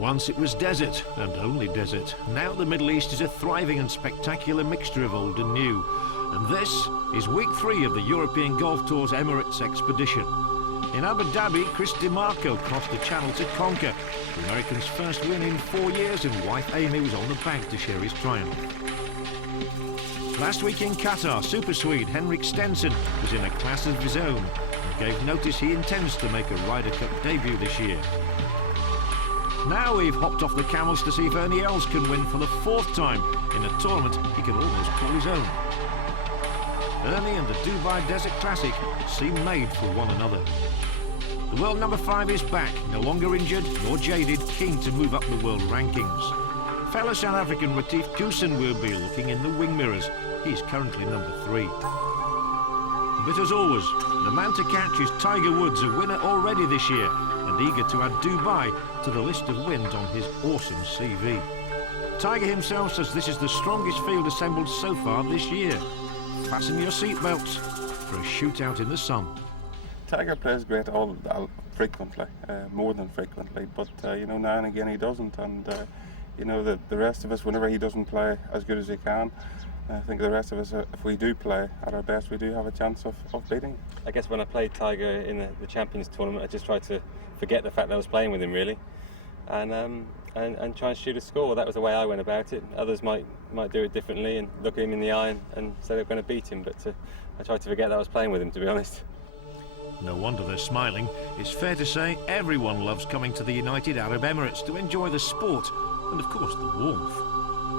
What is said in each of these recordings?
Once it was desert, and only desert. Now the Middle East is a thriving and spectacular mixture of old and new. And this is week 3 of the European Golf Tour's Emirates expedition. In Abu Dhabi, Chris DiMarco crossed the channel to conquer. The American's first win in 4 years, and wife Amy was on the bank to share his triumph. Last week in Qatar, Super Swede Henrik Stenson was in a class of his own and gave notice he intends to make a Ryder Cup debut this year. Now we've hopped off the camels to see if Ernie ELS can win for the 4th time in a tournament he can almost call his own. Ernie and the Dubai Desert Classic seem made for one another. The world number 5 is back, no longer injured nor jaded, keen to move up the world rankings. Fellow South African Retief GOOSEN will be looking in the wing mirrors. He's currently number 3. But as always, the man to catch is Tiger Woods, a winner already this year, and eager to add Dubai to the list of wins on his awesome CV. Tiger himself says this is the strongest field assembled so far this year. Fasten your seatbelts for a shootout in the sun. Tiger plays great frequently, more than frequently, but you know, now and again he doesn't, and you know, the rest of us, whenever he doesn't play as good as he can, I think the rest of us, if we do play at our best, we do have a chance of beating. I guess when I played Tiger in the Champions Tournament, I just tried to forget the fact that I was playing with him, really, and try and shoot a score. That was the way I went about it. Others might do it differently and look at him in the eye and say they're going to beat him, but I tried to forget that I was playing with him, to be honest. No wonder they're smiling. It's fair to say everyone loves coming to the United Arab Emirates to enjoy the sport and, of course, the warmth.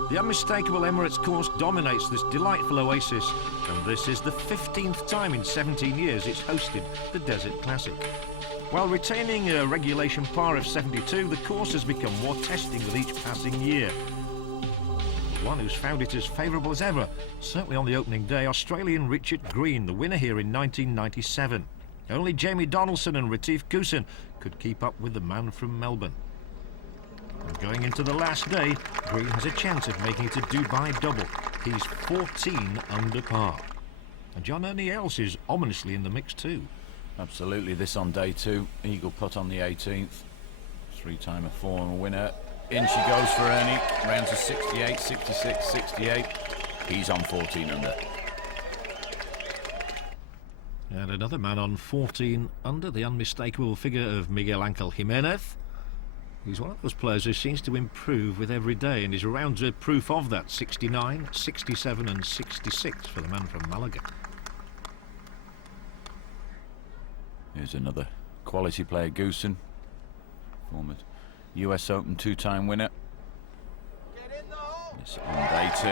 The unmistakable Emirates Course dominates this delightful oasis, and this is the 15th time in 17 years it's hosted the Desert Classic. While retaining a regulation par of 72, the course has become more testing with each passing year. The one who's found it as favourable as ever, certainly on the opening day, Australian Richard Green, the winner here in 1997. Only Jamie Donaldson and Retief GOOSEN could keep up with the man from Melbourne. And going into the last day, Green has a chance of making it a Dubai double. He's 14 under par. And John Ernie ELS is ominously in the mix too. Absolutely, this on day 2. Eagle putt on the 18th. 3-timer former winner. In she goes for Ernie. Round to 68, 66, 68. He's on 14 under. And another man on 14 under, the unmistakable figure of Miguel JIMÉNEZ. He's one of those players who seems to improve with every day, and his rounds are proof of that. 69, 67 and 66 for the man from Malaga. Here's another quality player, GOOSEN, former US Open 2-time winner. This on day 2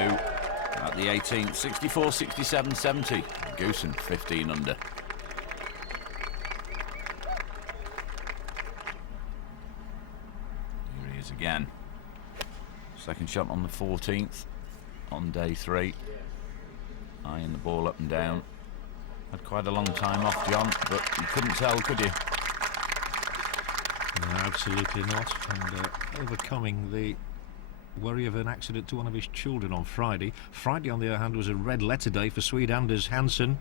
at the 18th, 64, 67, 70. GOOSEN 15 under. Here he is again. Second shot on the 14th on day 3. Eyeing the ball up and down. Had quite a long time off, John, but you couldn't tell, could you? No, absolutely not. And overcoming the worry of an accident to one of his children on Friday. Friday, on the other hand, was a red letter day for Swede Anders Hansen.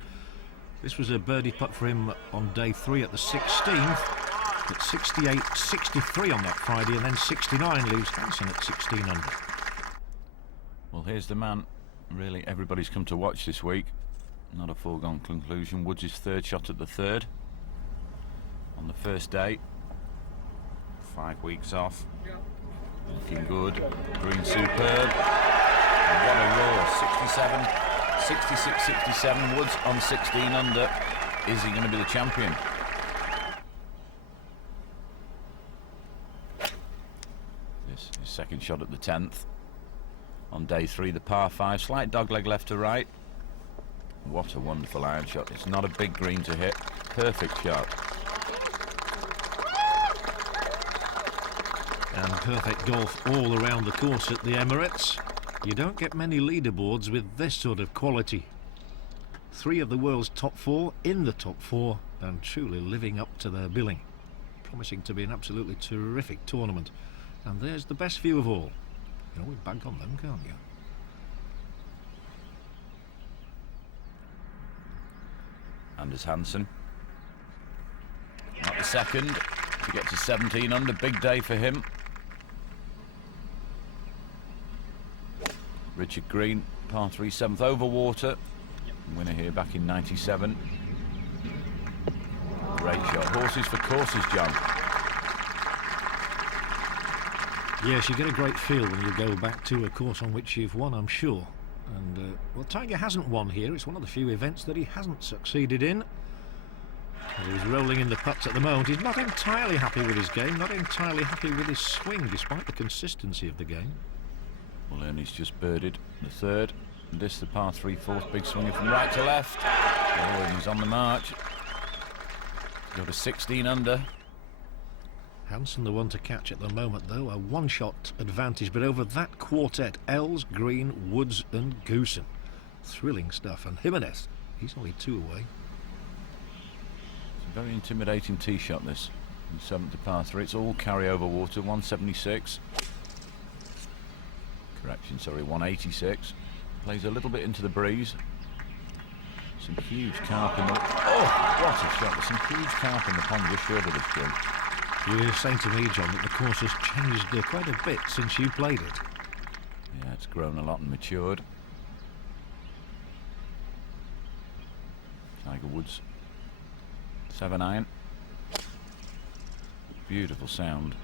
This was a birdie putt for him on day 3 at the 16th. At 68, 63 on that Friday, and then 69 leaves Hansen at 16 under. Well, here's the man really everybody's come to watch this week. Not a foregone conclusion. Woods' 3rd shot at the 3rd on the first day. 5 weeks off. Looking good. Green superb. And what a roar. 67, 66, 67. Woods on 16 under. Is he going to be the champion? This is his 2nd shot at the 10th. On day 3, the par 5. Slight dogleg left to right. What a wonderful iron shot. It's not a big green to hit. Perfect shot. And perfect golf all around the course at the Emirates. You don't get many leaderboards with this sort of quality. 3 of the world's top 4 in the top 4 and truly living up to their billing. Promising to be an absolutely terrific tournament. And there's the best view of all. You can always bank on them, can't you? Anders Hansen. Not the 2nd. To get to 17 under. Big day for him. Richard Green, par 3, 7th over water. Winner here back in '97. Great shot. Horses for courses, John. Yes, you get a great feel when you go back to a course on which you've won, I'm sure. And, well, Tiger hasn't won here. It's one of the few events that he hasn't succeeded in. He's rolling in the putts at the moment. He's not entirely happy with his game, not entirely happy with his swing, despite the consistency of the game. Well, Ernie's just birdied the 3rd. And this the par 3, 4th, big swinger from right to left. Oh, and he's on the march. Got a 16 under. HANSEN the one to catch at the moment, though. A one-shot advantage, but over that quartet, Els, Green, Woods and GOOSEN. Thrilling stuff. And JIMÉNEZ, he's only 2 away. It's a very intimidating tee shot, this. 7th to par 3. It's all carry-over water, 176. Correction, sorry, 186. Plays a little bit into the breeze. Some huge carp in the... Oh, what a shot. There's some huge carp in the pond just short of this green. You were saying to me, John, that the course has changed quite a bit since you played it. Yeah, it's grown a lot and matured. Tiger Woods. 7-iron. Beautiful sound.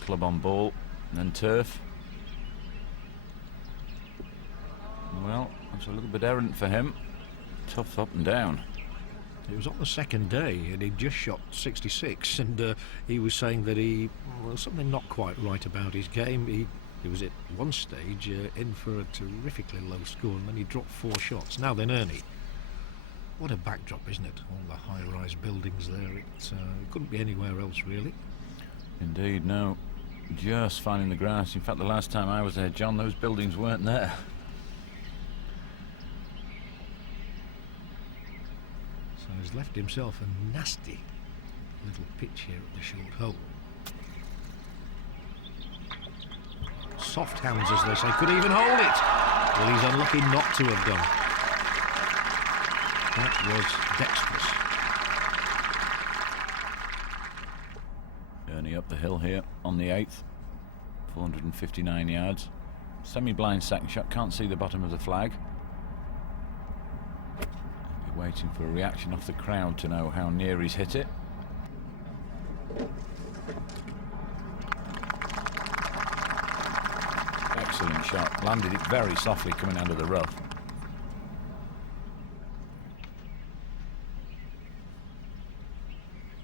Club on ball, and then turf. Well, it's a little bit errant for him. Tough up and down. It was on the 2nd day and he just shot 66, and he was saying that well, something not quite right about his game. He was at one stage in for a terrifically low score, and then he dropped 4 shots. Now then, Ernie. What a backdrop, isn't it? All the high-rise buildings there. It couldn't be anywhere else, really. Indeed, no. Just finding the grass. In fact, the last time I was there, John, those buildings weren't there. So he's left himself a nasty little pitch here at the short hole. Soft hands, as they say, could even hold it. Well, he's unlucky not to have done. That was dexterous. Ernie up the hill here on the 8th. 459 yards. Semi-blind second shot. Can't see the bottom of the flag. Waiting for a reaction off the crowd to know how near he's hit it. Excellent shot. Landed it very softly coming out of the rough.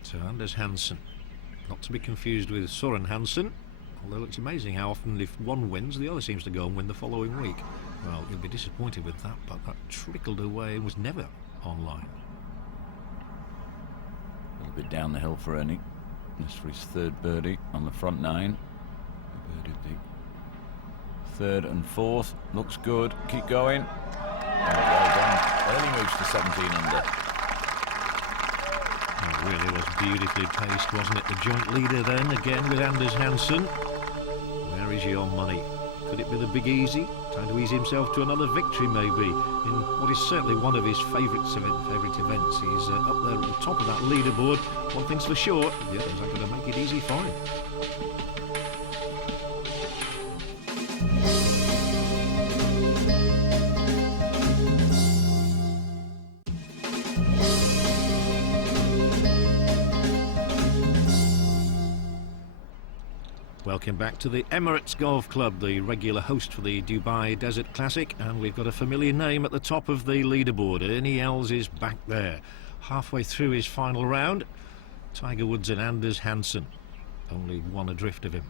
So Anders Hansen, not to be confused with Søren Hansen, although it's amazing how often if one wins, the other seems to go and win the following week. Well, you'll be disappointed with that, but that trickled away and was never online. A little bit down the hill for Ernie. This for his 3rd birdie on the front 9. He birdied the 3rd and 4th. Looks good. Keep going. Oh, well done. Ernie moves to 17 under. It really was beautifully paced, wasn't it? The joint leader then, again with Anders Hansen. Where is your money? Could it be the Big Easy? Trying to ease himself to another victory, maybe, in what is certainly one of his favourite events. He's up there at the top of that leaderboard. One thing's for sure, the others are going to make it easy for him. Welcome back to the Emirates Golf Club, the regular host for the Dubai Desert Classic, and we've got a familiar name at the top of the leaderboard. Ernie ELS is back there, halfway through his final round. Tiger Woods and Anders Hansen, only one adrift of him.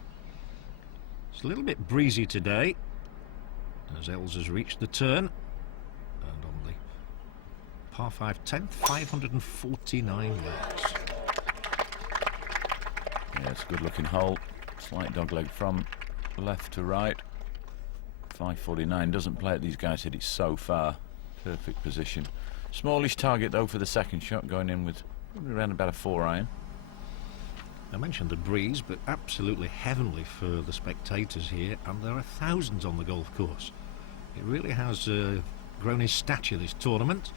It's a little bit breezy today, as ELS has reached the turn, and on the par 5 10th, 549 yards. Yeah, it's a good looking hole. Slight dogleg from left to right. 549. Doesn't play it. These guys hit it so far. Perfect position. Smallish target though for the second shot, going in with around about a 4-iron. I mentioned the breeze, but absolutely heavenly for the spectators here, and there are thousands on the golf course. It really has grown in stature, this tournament.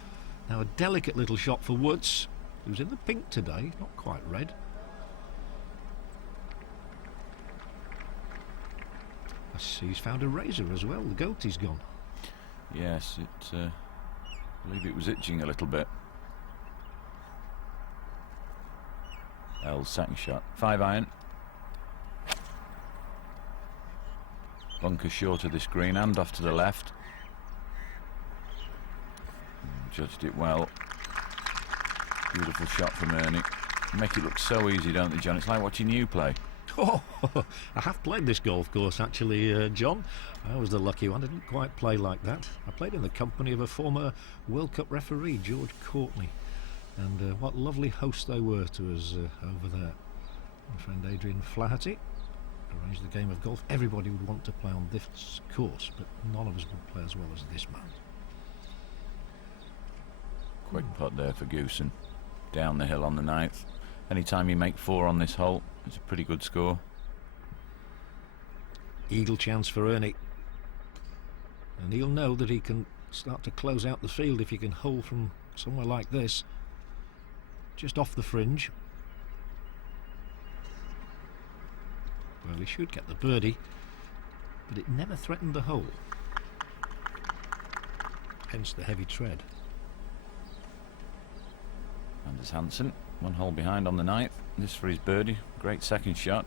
Now a delicate little shot for Woods, who's in the pink today, not quite red. I see he's found a razor as well. The goatee's gone. Yes, I believe it was itching a little bit. L's second shot. 5-iron. Bunker short of this green and off to the left. Judged it well. Beautiful shot from Ernie. Make it look so easy, don't they, John? It's like watching you play. Oh, I have played this golf course actually, John. I was the lucky one. I didn't quite play like that. I played in the company of a former World Cup referee, George Courtney. And what lovely hosts they were to us over there. My friend Adrian Flaherty arranged the game of golf. Everybody would want to play on this course, but none of us would play as well as this man. Quick putt there for Goosen. Down the hill on the 9th. Anytime you make 4 on this hole, it's a pretty good score. Eagle chance for Ernie. And he'll know that he can start to close out the field if he can hole from somewhere like this. Just off the fringe. Well, he should get the birdie, but it never threatened the hole. Hence the heavy tread. And there's HANSEN, 1 hole behind on the 9th. This for his birdie. Great second shot.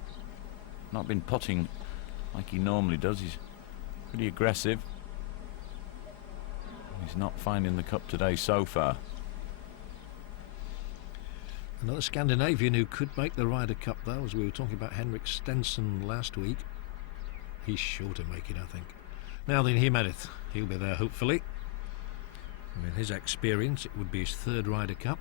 Not been putting like he normally does. He's pretty aggressive. He's not finding the cup today so far. Another Scandinavian who could make the Ryder Cup, though, as we were talking about Henrik Stenson last week. He's sure to make it, I think. Now then, JIMÉNEZ. He'll be there, hopefully. With his experience, it would be his 3rd Ryder Cup.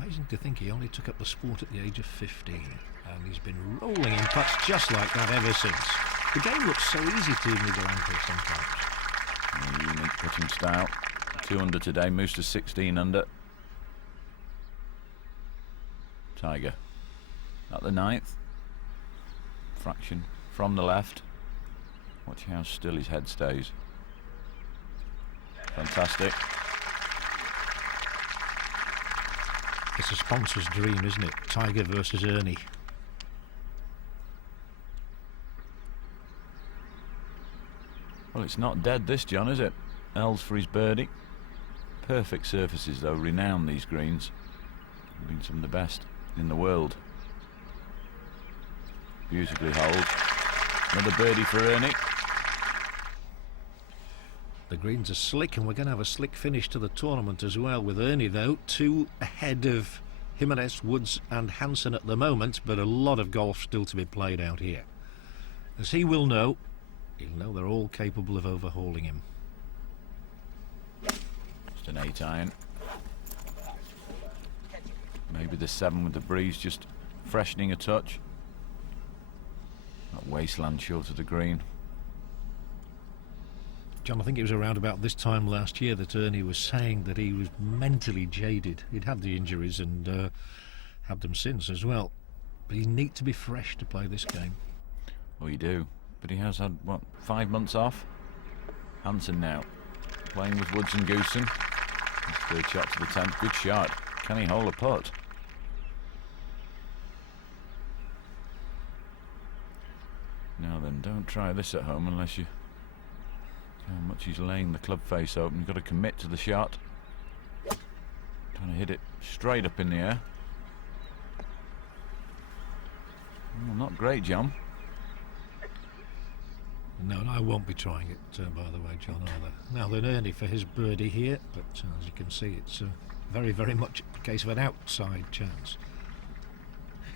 Amazing to think he only took up the sport at the age of 15, and he's been rolling in putts just like that ever since. The game looks so easy to Miguel sometimes. A unique putting style. 2 under today, moves to 16 under. Tiger at the 9th. Fraction from the left. Watch how still his head stays. Fantastic. It's a sponsor's dream, isn't it? Tiger versus Ernie. Well, it's not dead this, John, is it? Els for his birdie. Perfect surfaces, though. Renowned, these greens. Been some of the best in the world. Beautifully holed. Another birdie for Ernie. The greens are slick, and we're going to have a slick finish to the tournament as well, with Ernie, though, 2 ahead of JIMÉNEZ, Woods and HANSEN at the moment, but a lot of golf still to be played out here. As he will know, he'll know they're all capable of overhauling him. Just an 8-iron. Maybe the 7 with the breeze just freshening a touch. That wasteland short of the green. John, I think it was around about this time last year that Ernie was saying that he was mentally jaded. He'd had the injuries and had them since as well. But you need to be fresh to play this game. Well, you do. But he has had, what, 5 months off? HANSEN now. Playing with Woods and Goosen. His 3rd shot to the 10th. Good shot. Can he hole a putt? Now then, don't try this at home unless you... How much he's laying the club face open. You've got to commit to the shot. Trying to hit it straight up in the air. Well, not great, John. No, I won't be trying it, by the way, John, either. Now then, Ernie for his birdie here, but as you can see, it's very, very much a case of an outside chance.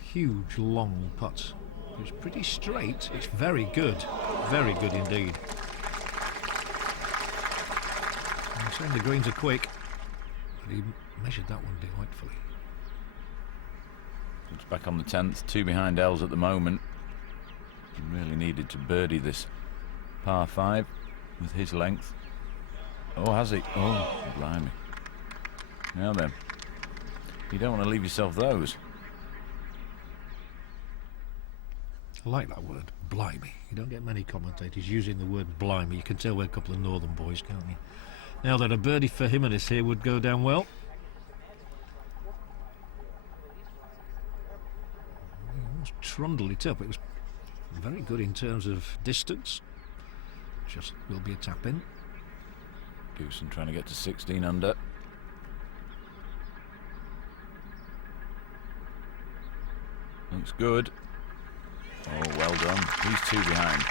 Huge, long putt. It's pretty straight. It's very good indeed. I'm saying the greens are quick, but he measured that one delightfully. It's back on the 10th, 2 behind Els at the moment. He really needed to birdie this par 5 with his length. Oh, has he? Oh, blimey. Now then, you don't want to leave yourself those. I like that word, blimey. You don't get many commentators using the word blimey. You can tell we're a couple of northern boys, can't you? Now that a birdie for JIMÉNEZ here would go down well. He almost trundled it up. It was very good in terms of distance. Just will be a tap in. GOOSEN trying to get to 16 under. Looks good. Oh, well done. He's 2 behind.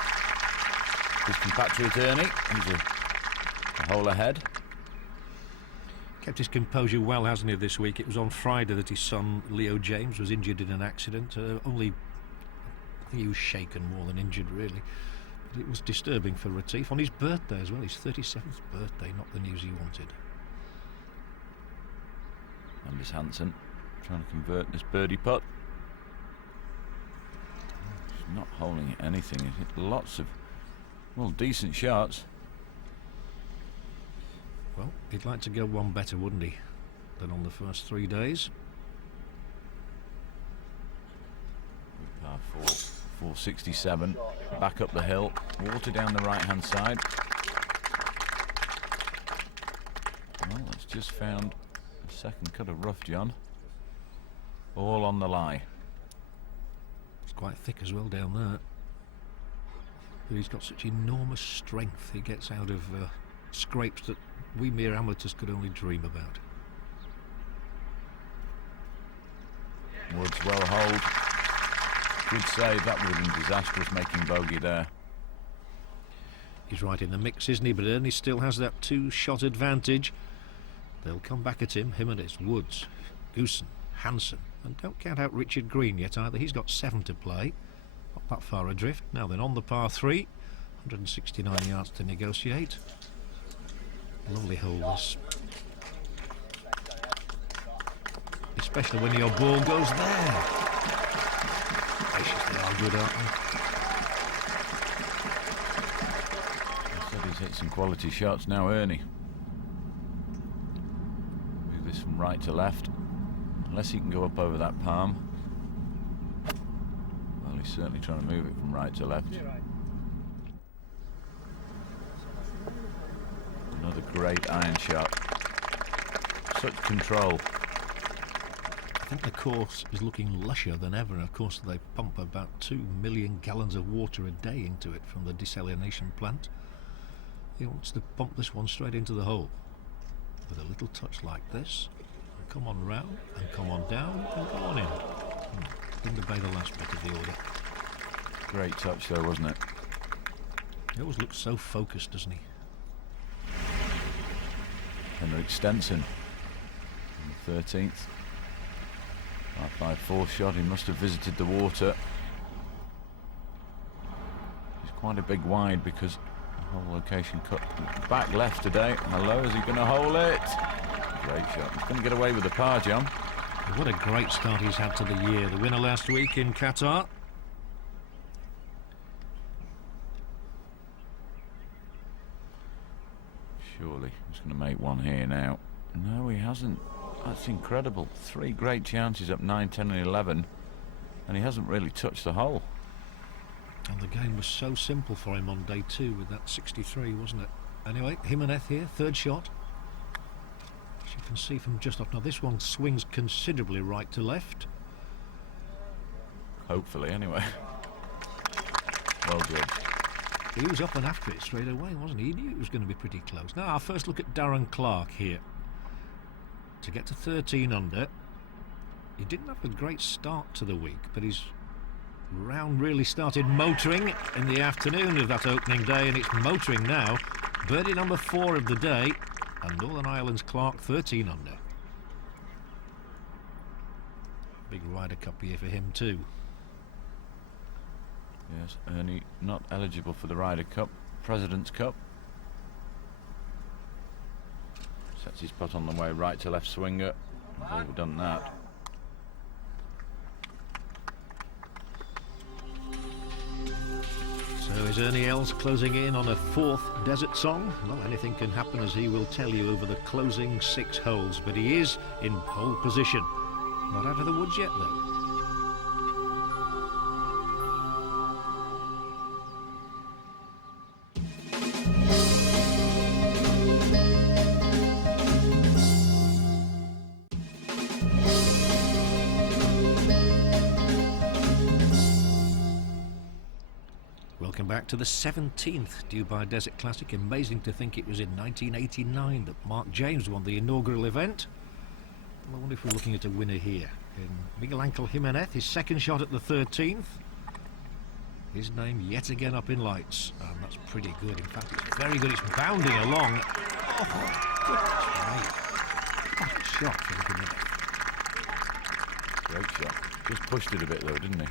His compatriot Ernie, he's a hole ahead. Kept his composure well, hasn't he, this week? It was on Friday that his son, Leo James, was injured in an accident. I think he was shaken more than injured, really. But it was disturbing for Retief on his birthday as well, his 37th birthday, not the news he wanted. And this HANSEN trying to convert this birdie putt. He's not holding anything. He's hit lots of, well, decent shots. Well, he'd like to go one better, wouldn't he, than on the first 3 days. Par 4, 467, back up the hill, water down the right hand side. Well, it's just found a second cut of rough, John. All on the lie. It's quite thick as well down there. But he's got such enormous strength. He gets out of scrapes that we mere amateurs could only dream about. Woods well hold. Good save. That would have been disastrous, making bogey there. He's right in the mix, isn't he? But Ernie still has that 2-shot advantage. They'll come back at him. Jiménez, Woods, GOOSEN, HANSEN. And don't count out Richard Green yet either. He's got 7 to play. Not that far adrift. Now then, on the par 3. 169 yards to negotiate. Lovely hole this. Especially when your ball goes there. Gracious, they are good, aren't they? I said he's hit some quality shots. Now Ernie. Move this from right to left. Unless he can go up over that palm. Well, he's certainly trying to move it from right to left. Another great iron shot. Such control. I think the course is looking lusher than ever. Of course, they pump about 2 million gallons of water a day into it from the desalination plant. He wants to pump this one straight into the hole with a little touch like this. And come on round, and come on down, and go on in. Didn't obey the last bit of the order. Great touch though, wasn't it? He always looks so focused, doesn't he? Emirates Stenson, 13th. 5-5-4 shot. He must have visited the water. He's quite a big wide because the whole location cut back left today. Hello, is he going to hole it? Great shot. He's going to get away with the par, John. What a great start he's had to the year. The winner last week in Qatar. Surely he's going to make one here now. No, he hasn't. That's incredible. 3 great chances up 9, 10 and 11. And he hasn't really touched the hole. And the game was so simple for him on day 2 with that 63, wasn't it? Anyway, Jiménez here, 3rd shot. As you can see from just off. Now this one swings considerably right to left. Hopefully, anyway. Well good. He was up and after it straight away, wasn't he? He knew it was going to be pretty close. Now our first look at Darren Clark here. To get to 13 under. He didn't have a great start to the week, but his round really started motoring in the afternoon of that opening day, and it's motoring now. Birdie number 4 of the day, and Northern Ireland's Clark 13 under. Big Ryder Cup year for him too. Yes, Ernie not eligible for the Ryder Cup, President's Cup. Sets his putt on the way right to left swinger. We've overdone that. So is Ernie Els closing in on a 4th desert song? Well, anything can happen, as he will tell you over the closing 6 holes, but he is in pole position. Not out of the woods yet though. Welcome back to the 17th Dubai Desert Classic. Amazing to think it was in 1989 that Mark James won the inaugural event. I wonder if we're looking at a winner here. In Miguel JIMÉNEZ, his second shot at the 13th. His name yet again up in lights. And that's pretty good. In fact, it's very good. It's bounding along. Oh, goodness me. What a shot for JIMÉNEZ. Great shot. Just pushed it a bit though, didn't he?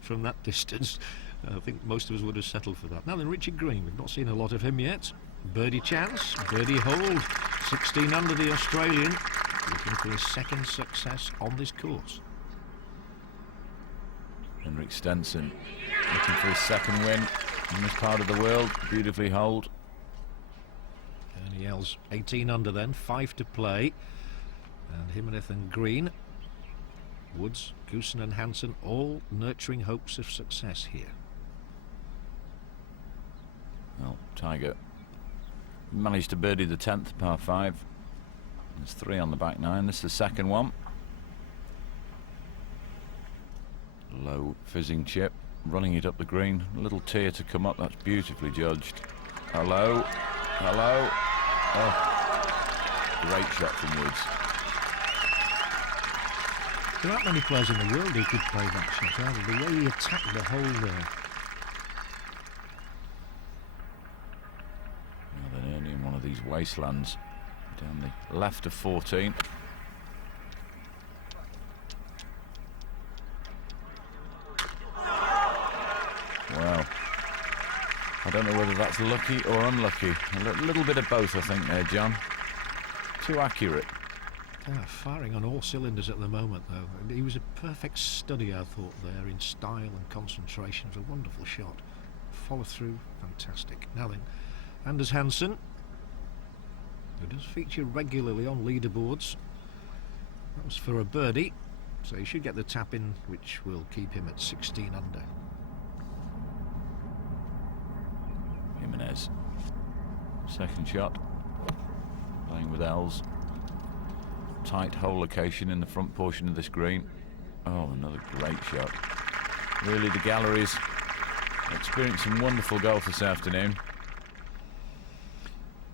From that distance, I think most of us would have settled for that. Now then, Richard Green, we've not seen a lot of him yet. Birdie chance, birdie hold, 16 under the Australian, looking for his second success on this course. Henrik Stenson looking for his second win in this part of the world. Beautifully holed. Ernie ELS 18 under then, 5 to play. And JIMÉNEZ and Green, Woods, Goosen and HANSEN all nurturing hopes of success here. Well, Tiger managed to birdie the 10th par 5. There's 3 on the back 9. This is the second one. Low fizzing chip, running it up the green. A little tear to come up. That's beautifully judged. Hello, hello. Oh, great shot from Woods. There aren't many players in the world who could play that shot, are there? The way he attacked the hole there. Now then, Ernie in one of these wastelands down the left of 14. Wow. I don't know whether that's lucky or unlucky. A little bit of both, I think, there, John. Too accurate. Firing on all cylinders at the moment, though. He was a perfect study, I thought, there, in style and concentration. It was a wonderful shot. Follow through, fantastic. Now then, Anders Hansen, who does feature regularly on leaderboards. That was for a birdie, so he should get the tap in, which will keep him at 16 under. JIMÉNEZ, second shot, playing with Els. Tight hole location in the front portion of this green. Oh, another great shot. Really, the galleries experienced some wonderful golf this afternoon.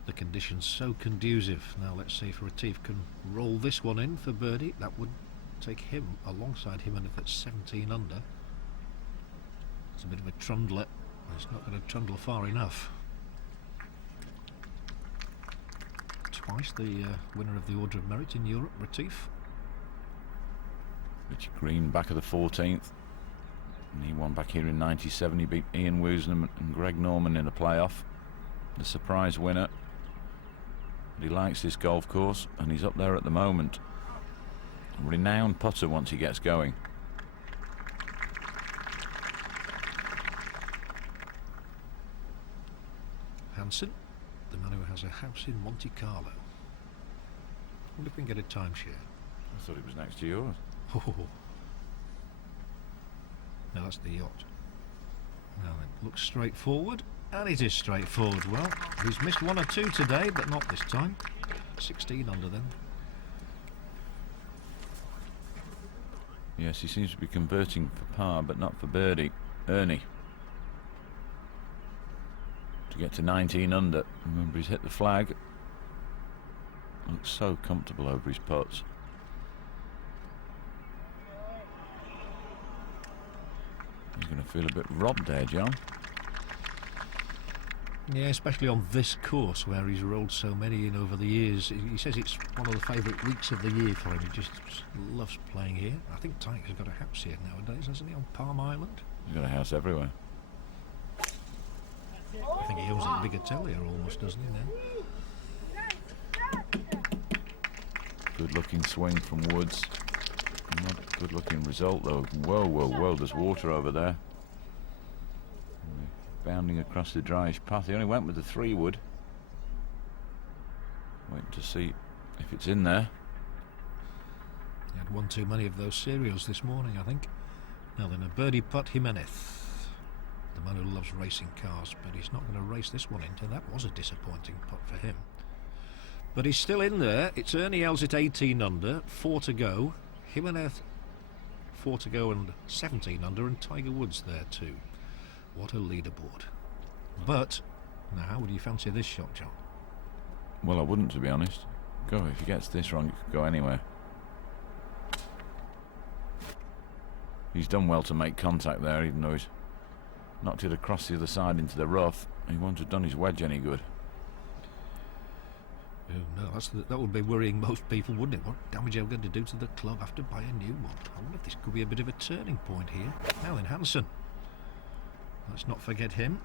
The conditions so conducive. Now let's see if Retief can roll this one in for birdie. That would take him alongside JIMÉNEZ at 17 under. It's a bit of a trundler. It's not going to trundle far enough. Twice the winner of the Order of Merit in Europe, Retief. Richard Green back at the 14th. And he won back here in 97. He beat Ian Woosnam and Greg Norman in a playoff. The surprise winner. But he likes this golf course and he's up there at the moment. A renowned putter once he gets going. Hansen, the man who has a house in Monte Carlo. I wonder if we can get a timeshare. I thought it was next to yours. Oh. No, that's the yacht. Now then, looks straightforward, and it is straightforward. Well, he's missed 1 or 2 today, but not this time. 16 under then. Yes, he seems to be converting for par, but not for birdie. Ernie. To get to 19 under. Remember, he's hit the flag. Looks so comfortable over his putts. He's going to feel a bit robbed there, John. Yeah, especially on this course where he's rolled so many in over the years. He says it's one of the favourite weeks of the year for him. He just loves playing here. I think Tiger's got a house here nowadays, hasn't he, on Palm Island? He's got a house everywhere. I think he owns a big hotel here almost, doesn't he, now? Good looking swing from Woods. Not a good looking result though. Whoa, whoa, whoa, there's water over there. Bounding across the dryish path. He only went with the 3-wood. Waiting to see if it's in there. He had one too many of those cereals this morning, I think. Now then, a birdie putt, JIMÉNEZ. The man who loves racing cars, but he's not going to race this one into. That was a disappointing putt for him. But he's still in there. It's Ernie ELS at 18 under, 4 to go. JIMÉNEZ 4 to go and 17 under, and Tiger Woods there too. What a leaderboard. But, now how would you fancy this shot, John? Well, I wouldn't, to be honest. Go, if he gets this wrong, it could go anywhere. He's done well to make contact there, even though he's knocked it across the other side into the rough. He wouldn't have done his wedge any good. Oh no, that would be worrying most people, wouldn't it? What damage are we going to do to the club? Have to buy a new one. I wonder if this could be a bit of a turning point here. Now then, HANSEN. Let's not forget him.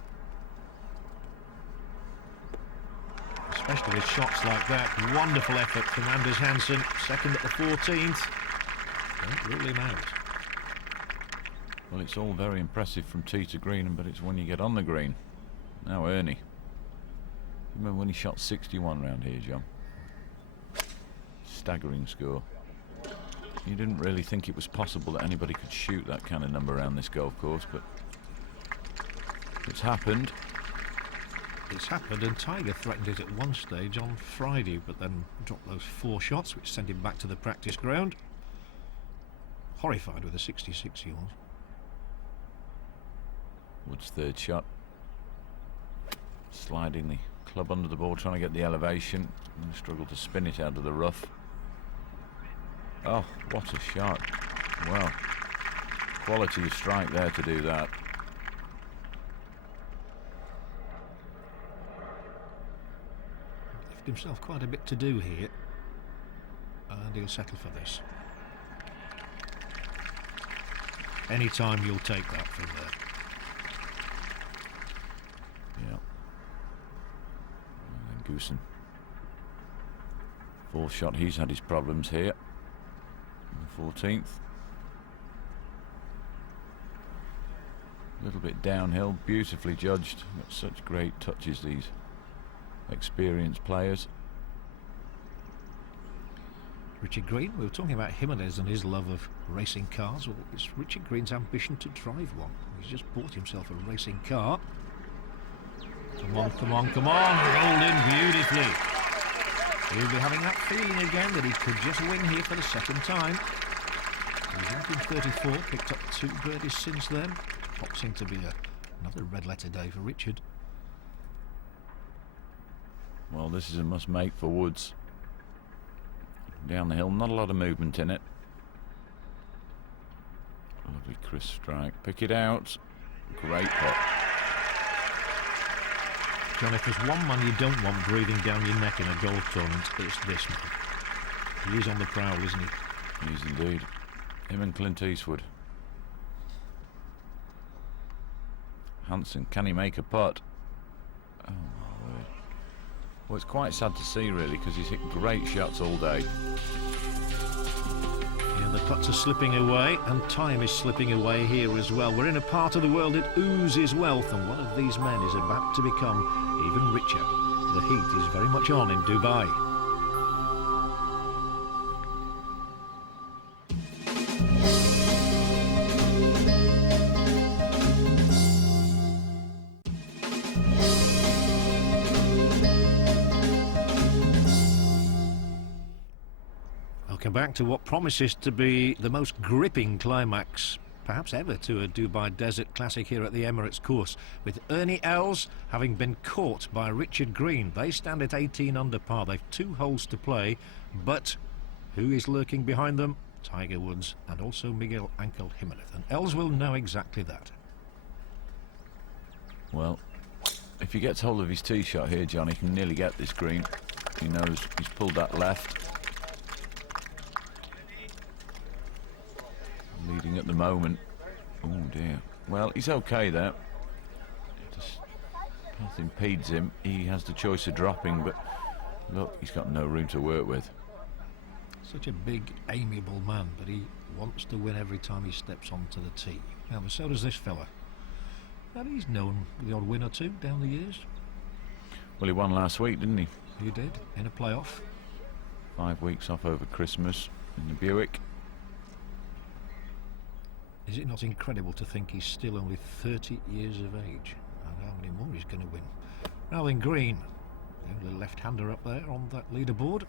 Especially with shots like that. Wonderful effort from Anders HANSEN. Second at the 14th. Don't rule him out. Well, it's all very impressive from tee to green, but it's when you get on the green. Now Ernie. Remember when he shot 61 round here, John? Staggering score. You didn't really think it was possible that anybody could shoot that kind of number around this golf course, but it's happened. It's happened, and Tiger threatened it at one stage on Friday, but then dropped those 4 shots, which sent him back to the practice ground. Horrified with a 66 he was. Wood's third shot. Sliding the club under the ball, trying to get the elevation, and struggled to spin it out of the rough. Oh, what a shot. Well, quality of strike there to do that. Left himself quite a bit to do here, and he'll settle for this. Any time you'll take that from there. Yeah. And then GOOSEN. 4th shot, he's had his problems here. The 14th. A little bit downhill, beautifully judged. Got such great touches, these experienced players. Richard Green, we were talking about JIMÉNEZ and his love of racing cars. Well, it's Richard Green's ambition to drive one. He's just bought himself a racing car. Come on, come on, come on. Rolled in beautifully. He'll be having that feeling again that he could just win here for the 2nd time. He's out in 34, picked up 2 birdies since then. Pops in to be another red letter day for Richard. Well, this is a must-make for Woods. Down the hill, not a lot of movement in it. Lovely crisp strike. Pick it out. Great putt. John, if there's one man you don't want breathing down your neck in a golf tournament, it's this man. He is on the prowl, isn't he? He is indeed. Him and Clint Eastwood. HANSEN, can he make a putt? Oh my word. Well, it's quite sad to see, really, because he's hit great shots all day. Yeah, the putts are slipping away, and time is slipping away here as well. We're in a part of the world that oozes wealth, and one of these men is about to become even richer. The heat is very much on in Dubai. Welcome back to what promises to be the most gripping climax perhaps ever to a Dubai Desert Classic here at the Emirates Course, with Ernie ELS having been caught by Richard Green. They stand at 18 under par. They've 2 holes to play, but who is lurking behind them? Tiger Woods and also Miguel JIMÉNEZ, and ELS will know exactly that. Well, if he gets hold of his tee shot here, John, he can nearly get this green. He knows he's pulled that left. Leading at the moment. Oh dear. Well, he's okay there. Just nothing impedes him. He has the choice of dropping, but look, he's got no room to work with. Such a big, amiable man, but he wants to win every time he steps onto the tee. Now, so does this fella. And he's known the odd win or two down the years. Well, he won last week, didn't he? He did, in a playoff. 5 weeks off over Christmas in the Buick. Is it not incredible to think he's still only 30 years of age? And how many more he's going to win? Now then, Green, the only left-hander up there on that leaderboard.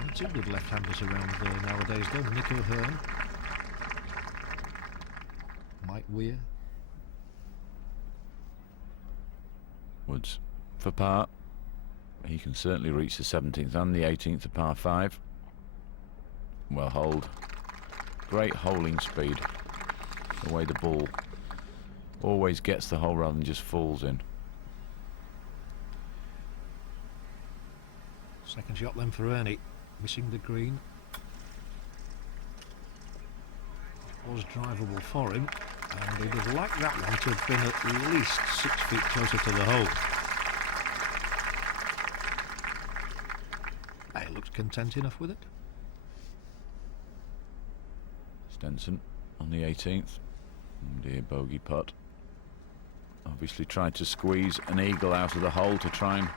And 2 good left-handers around there nowadays, though. Nico Hearn. Weir. Woods for par. He can certainly reach the 17th and the 18th to par 5. Well holed. Great holing speed. The way the ball always gets the hole rather than just falls in. Second shot then for Ernie. Missing the green. It was drivable for him, and he would like that one to have been at least 6 feet closer to the hole. He looks content enough with it. Stenson on the 18th. Dear bogey putt. Obviously tried to squeeze an eagle out of the hole to try and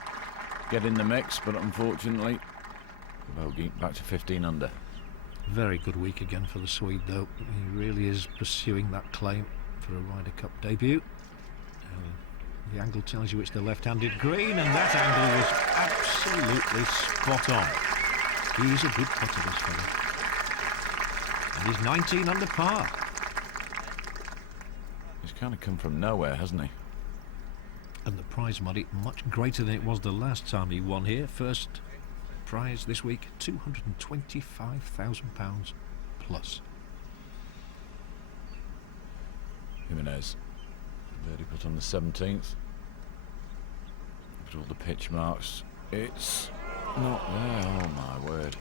get in the mix, but unfortunately bogey back to 15 under. Very good week again for the Swede, though. He really is pursuing that claim for a Ryder Cup debut. The angle tells you it's the left-handed green, and that angle was absolutely spot on. He's a good putter, this fella. And he's 19 under par. He's kind of come from nowhere, hasn't he? And the prize money much greater than it was the last time he won here. First prize this week, £225,000 plus. JIMÉNEZ. Birdie put on the 17th. Look at all the pitch marks. It's not there. Oh my word.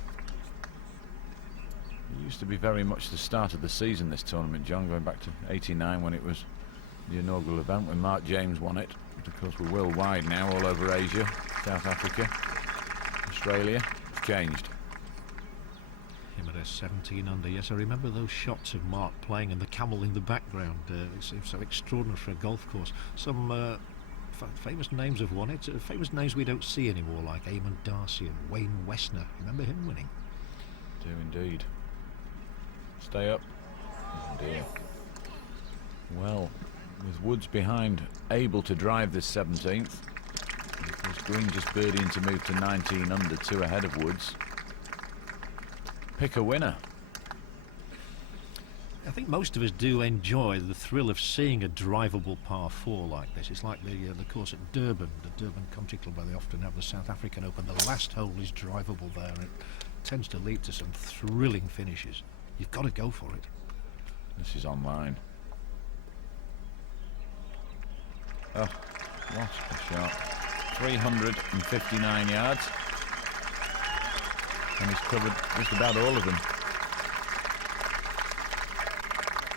It used to be very much the start of the season, this tournament, John, going back to '89 when it was the inaugural event when Mark James won it. But of course we're worldwide now, all over Asia, South Africa, Australia. It's changed. JIMÉNEZ 17 under. Yes, I remember those shots of Mark playing and the camel in the background. It seems so extraordinary for a golf course. Some famous names have won it. Famous names we don't see anymore, like Eamon Darcy and Wayne Westner. Remember him winning? Do indeed. Stay up. Oh dear. Well, with Woods behind, able to drive this 17th. Of course, Green just birdieing to move to 19 under, 2 ahead of Woods. Pick a winner. I think most of us do enjoy the thrill of seeing a drivable par 4 like this. It's like the course at Durban, the Durban Country Club, where they often have the South African Open. The last hole is drivable there, and it tends to lead to some thrilling finishes. You've got to go for it. This is online. Oh, what a shot. 359 yards. And he's covered just about all of them.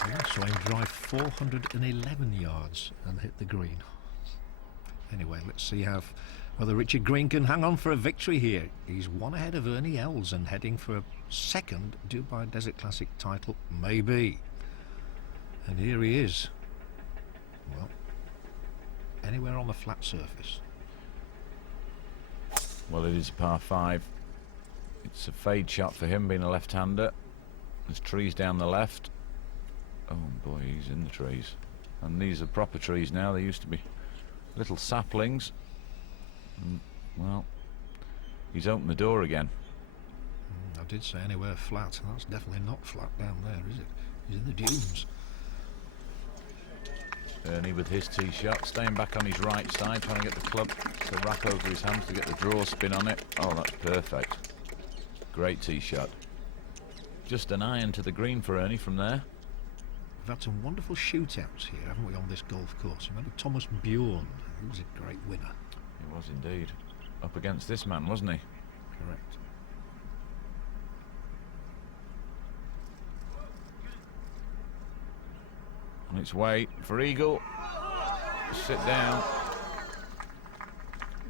I saw him drive 411 yards and hit the green. Anyway, let's see whether Richard Green can hang on for a victory here. He's one ahead of Ernie ELS and heading for a second Dubai Desert Classic title, maybe. And here he is. Well, anywhere on the flat surface. Well, it is a par 5. It's a fade shot for him, being a left-hander. There's trees down the left. Oh boy, he's in the trees. And these are proper trees now. They used to be little saplings. And, well, he's opened the door again. I did say anywhere flat. That's definitely not flat down there, is it? He's in the dunes. Ernie with his tee shot, staying back on his right side, trying to get the club to wrap over his hands to get the draw spin on it. Oh, that's perfect. Great tee shot. Just an iron to the green for Ernie from there. We've had some wonderful shootouts here, haven't we, on this golf course? Remember Thomas Bjorn? He was a great winner. He was indeed. Up against this man, wasn't he? Correct. On its way for eagle. Sit down.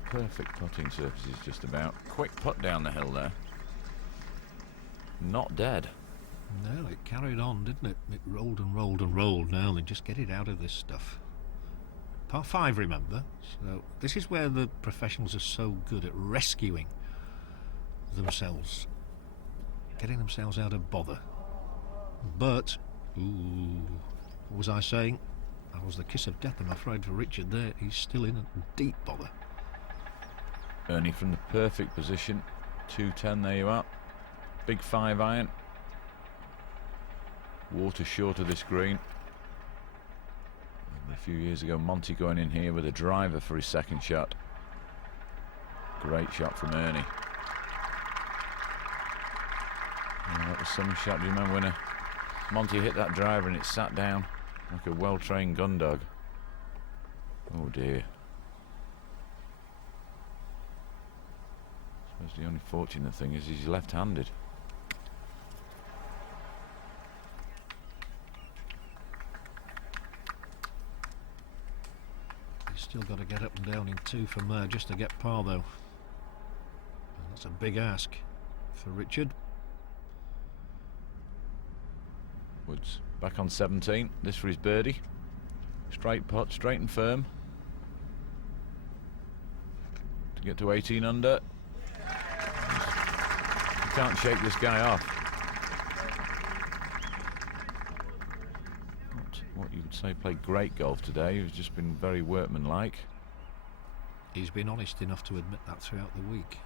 Perfect putting surfaces just about. Quick putt down the hill there. Not dead. No, it carried on, didn't it? It rolled and rolled and rolled. Now they just get it out of this stuff. Par 5, remember? So this is where the professionals are so good at rescuing themselves, getting themselves out of bother. But, ooh, what was I saying? That was the kiss of death, I'm afraid, for Richard there. He's still in a deep bother. Ernie from the perfect position. 210, there you are. Big 5 iron. Water short of this green. A few years ago, Monty going in here with a driver for his second shot. Great shot from Ernie. Yeah, that was some shot. Do you remember when Monty hit that driver and it sat down like a well-trained gun dog? Oh dear. I suppose the only fortunate thing is he's left-handed. He's still got to get up and down in 2 from there just to get par though. And that's a big ask for Richard. Woods back on 17. This for his birdie. Straight putt, straight and firm. To get to 18 under. You can't shake this guy off. Not what you would say played great golf today. He's just been very workmanlike. He's been honest enough to admit that throughout the week.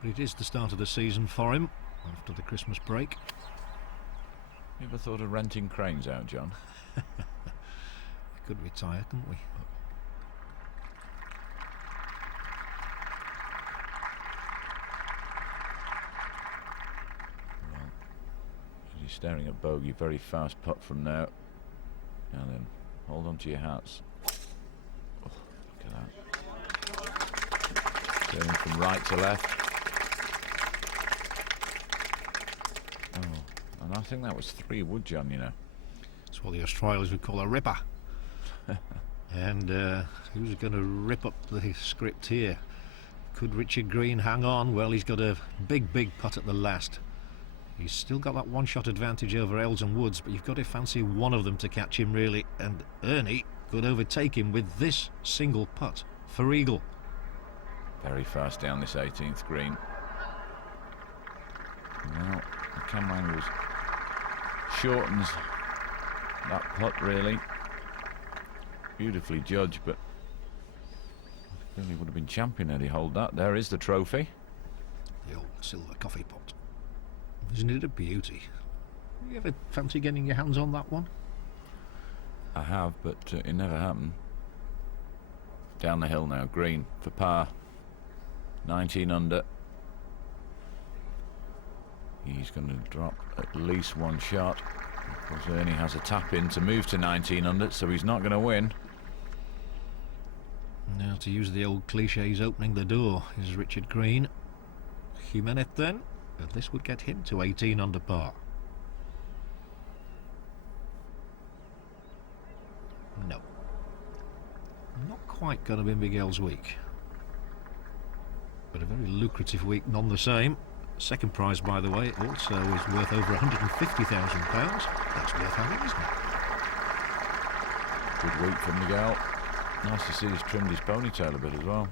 But it is the start of the season for him after the Christmas break. You ever thought of renting cranes out, John? We could retire, couldn't we? Well, he's staring at bogey, very fast putt from now. Now then, hold on to your hats. Oh, look at that. Turning from right to left. Oh, and I think that was 3 wood, John, you know. It's what the Australians would call a ripper. And who's going to rip up the script here? Could Richard Green hang on? Well, he's got a big putt at the last. He's still got that 1-shot advantage over Els and Woods, but you've got to fancy one of them to catch him, really. And Ernie could overtake him with this single putt for eagle. Very fast down this 18th green. Well, the camera angles shortens that putt, really. Beautifully judged, but really would have been champion had he held that. There is the trophy. The old silver coffee pot. Isn't it a beauty? You ever fancy getting your hands on that one? I have, but it never happened. Down the hill now, green for par. 19 under. He's going to drop at least 1 shot. Of course, Ernie has a tap in to move to 19 under, so he's not going to win. Now, to use the old cliche, he's opening the door, is Richard Green. JIMÉNEZ then, but this would get him to 18 under par. No. Not quite going to be Miguel's week. But a very lucrative week none the same. Second prize, by the way, also is worth over £150,000. That's worth having, isn't it? Good week for Miguel. Nice to see he's trimmed his ponytail a bit as well.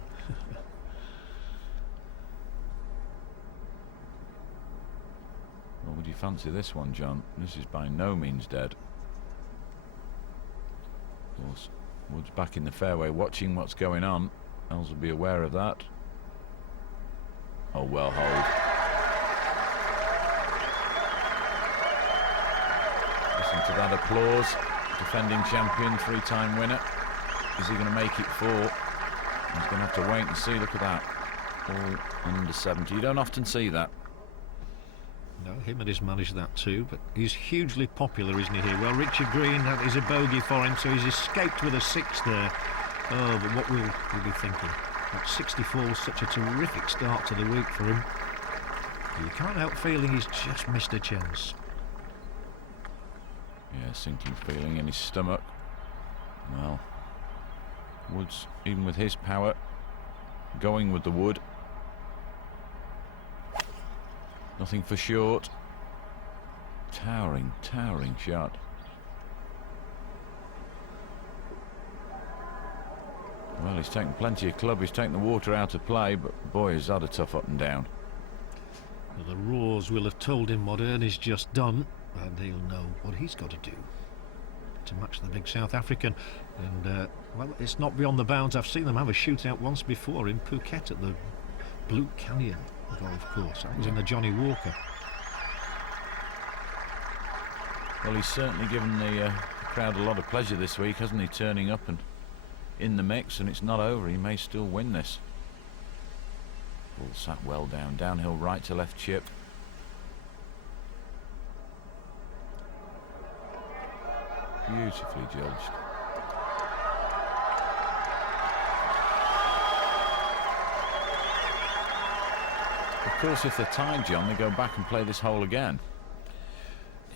What would you fancy this one, John? This is by no means dead. Of course, Woods back in the fairway watching what's going on. Els will be aware of that. Oh, well hold. Listen to that applause. Defending champion, 3-time winner. Is he going to make it 4? He's going to have to wait and see. Look at that. All under 70. You don't often see that. No, JIMÉNEZ managed that too, but he's hugely popular, isn't he, here? Well, Richard Green, that is a bogey for him, so he's escaped with a 6 there. Oh, but what will we be thinking? That 64 was such a terrific start to the week for him. You can't help feeling he's just missed a chance. Yeah, sinking feeling in his stomach. Well, Woods, even with his power, going with the wood. Nothing for short. Towering shot. Well, he's taken plenty of club. He's taken the water out of play, but boy, is that a tough up and down. Well, the roars will have told him what Ernie's just done, and he'll know what he's got to do to match the big South African. And well, it's not beyond the bounds. I've seen them have a shootout once before in Phuket at the Blue Canyon Golf Course. That was in the Johnny Walker. Well, he's certainly given the crowd a lot of pleasure this week, hasn't he? Turning up and in the mix, and it's not over. He may still win this. Ball sat well down. Downhill right to left chip. Beautifully judged. Of course, if they're tied, John, they go back and play this hole again.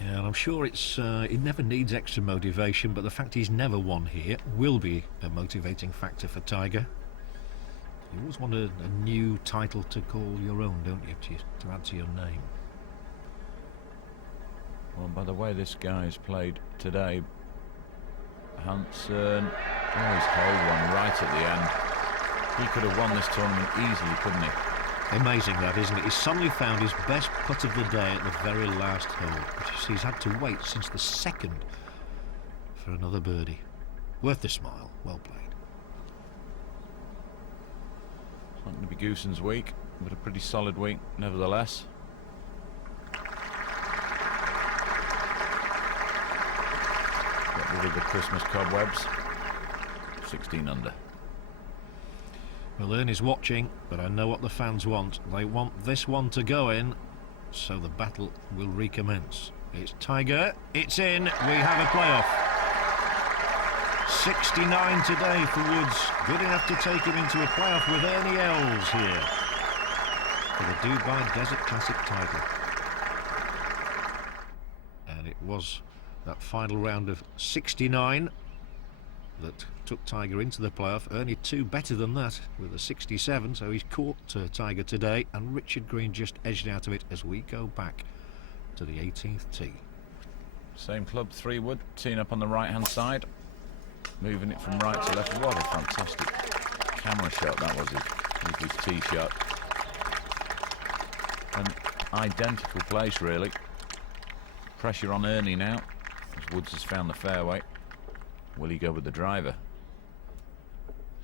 Yeah, and I'm sure it's he never needs extra motivation, but the fact he's never won here will be a motivating factor for Tiger. You always want a new title to call your own, don't you, to add to your name. Well, by the way this guy's played today, HANSEN, oh, he's hole one right at the end. He could have won this tournament easily, couldn't he? Amazing that, isn't it? He's suddenly found his best putt of the day at the very last hole, but you see, he's had to wait since the second for another birdie. Worth the smile. Well played. It's not going to be Goosen's week, but a pretty solid week nevertheless. Got rid of the Christmas cobwebs. 16 under. Well, Ernie's watching, but I know what the fans want. They want this one to go in, so the battle will recommence. It's Tiger. It's in. We have a playoff. 69 today for Woods. Good enough to take him into a playoff with Ernie Els here for the Dubai Desert Classic title. And it was that final round of 69 that took Tiger into the playoff. Ernie 2 better than that with a 67, so he's caught Tiger today, and Richard Green just edged out of it as we go back to the 18th tee. Same club, 3 wood, teeing up on the right hand side, moving it from right to left. What a fantastic camera shot that was, with his tee shot. An identical place really. Pressure on Ernie now as Woods has found the fairway. Will he go with the driver?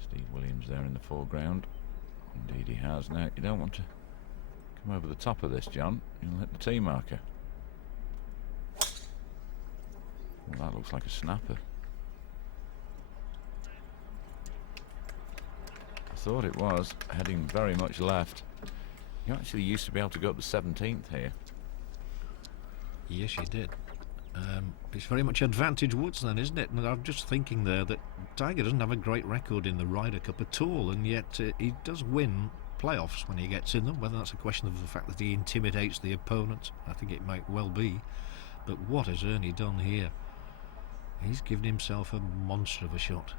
Steve Williams there in the foreground. Indeed he has. Now you don't want to come over the top of this, John. You'll hit the tee marker. Well, that looks like a snapper. I thought it was, heading very much left. You actually used to be able to go up the 17th here. Yes, you did. It's very much advantage Woods then, isn't it? And I'm just thinking there that Tiger doesn't have a great record in the Ryder Cup at all, and yet he does win playoffs when he gets in them. Whether that's a question of the fact that he intimidates the opponent, I think it might well be. But what has Ernie done here? He's given himself a monster of a shot.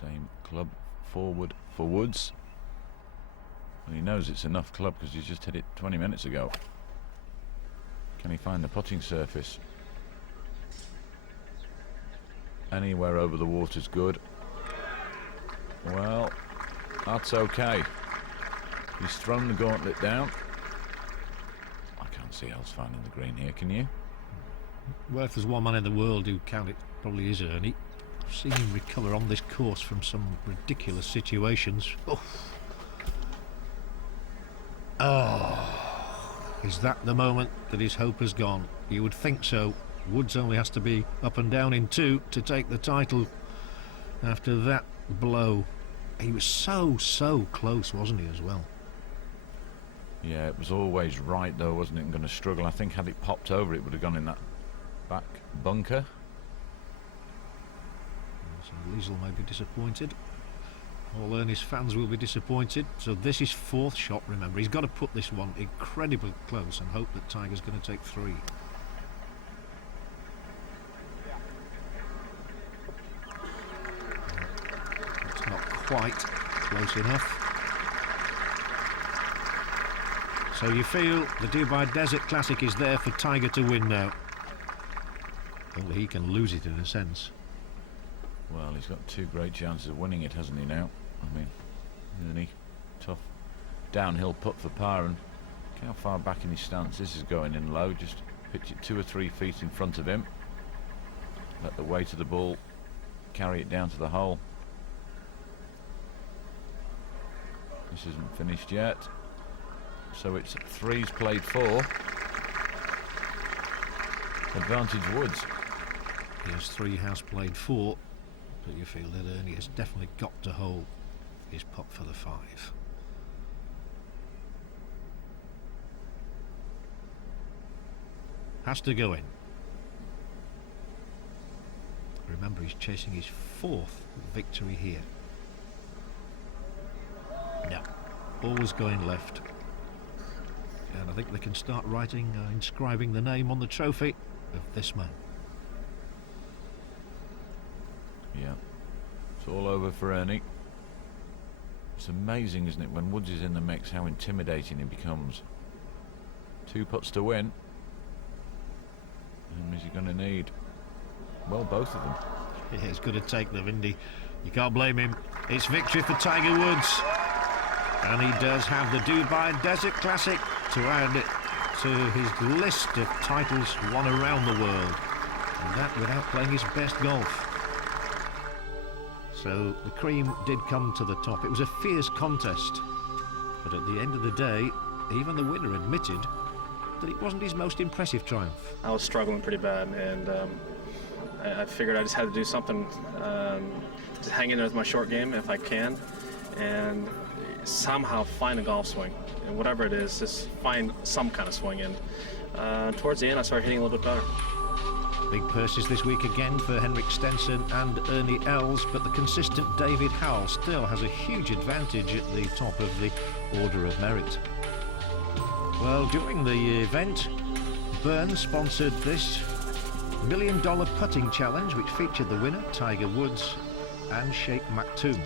Same club forward for Woods. And he knows it's enough club because he's just hit it 20 minutes ago. Can he find the putting surface? Anywhere over the water's good. Well, that's okay. He's thrown the gauntlet down. I can't see Els finding the green here, can you? Well, if there's one man in the world who can, it probably is Ernie. I've seen him recover on this course from some ridiculous situations. Oh, is that the moment that his hope has gone? You would think so. Woods only has to be up and down in 2 to take the title after that blow. He was so close, wasn't he, as well? Yeah, it was always right though, wasn't it? And going to struggle. I think had it popped over, it would have gone in that back bunker. So Liesl may be disappointed. All Ernie's fans will be disappointed. So this is 4th shot, remember. He's got to put this one incredibly close and hope that Tiger's going to take 3. It's not quite close enough. So you feel the Dubai Desert Classic is there for Tiger to win now. Only he can lose it in a sense. Well, he's got 2 great chances of winning it, hasn't he now? I mean, Ernie, tough downhill putt for par, and look how far back in his stance. This is going in low. Just pitch it 2 or 3 feet in front of him. Let the weight of the ball carry it down to the hole. This isn't finished yet. So it's 3's played 4. Advantage Woods. He has 3, has played 4, but you feel that Ernie has definitely got to hold his putt for the 5. Has to go in. Remember, he's chasing his 4th victory here. No, always going left. And I think they can start writing, inscribing the name on the trophy of this man. Yeah, it's all over for Ernie. It's amazing, isn't it, when Woods is in the mix, how intimidating he becomes. 2 putts to win. And is he going to need? Well, both of them. Yeah, he's going to take them, isn't he? You can't blame him. It's victory for Tiger Woods. And he does have the Dubai Desert Classic to add to his list of titles won around the world. And that without playing his best golf. So the cream did come to the top. It was a fierce contest. But at the end of the day, even the winner admitted that it wasn't his most impressive triumph. I was struggling pretty bad, and I figured I just had to do something, just hang in there with my short game if I can, and somehow find a golf swing. And whatever it is, just find some kind of swing. And towards the end, I started hitting a little bit better. Big purses this week again for Henrik Stenson and Ernie Els, but the consistent David Howell still has a huge advantage at the top of the order of merit. Well, during the event, Burns sponsored this $1 million putting challenge, which featured the winner, Tiger Woods, and Sheikh Maktoum,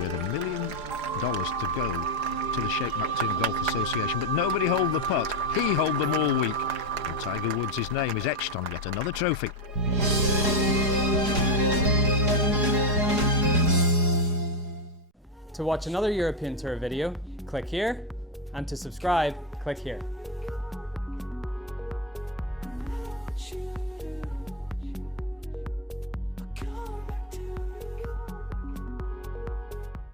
with $1 million to go to the Sheikh Maktoum Golf Association. But nobody hold the putt. He hold them all week. And Tiger Woods' name is etched on yet another trophy. To watch another European Tour video, click here, and to subscribe, click here.